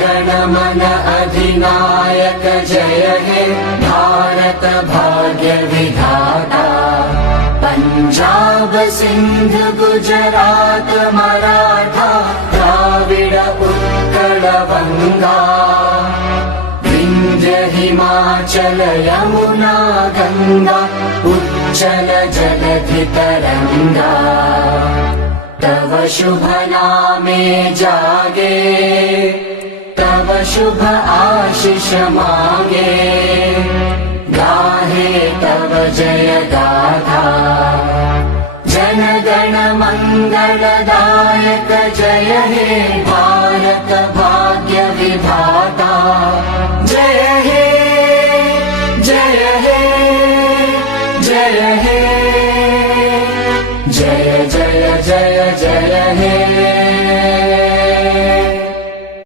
गण मन अधिनायक जय हे भारत भाग्य विधाता। पंजाब सिंध गुजरात मराठा द्राविड उत्कल बंगा। विंध्य हिमाचल यमुना गंगा उच्चल जलधि तरंगा। तव शुभ नामे जागे तव शुभ आशीष मांगे। गाहे तव जय गाथा जन गण मंगलदायक जय हे भारत भाग्य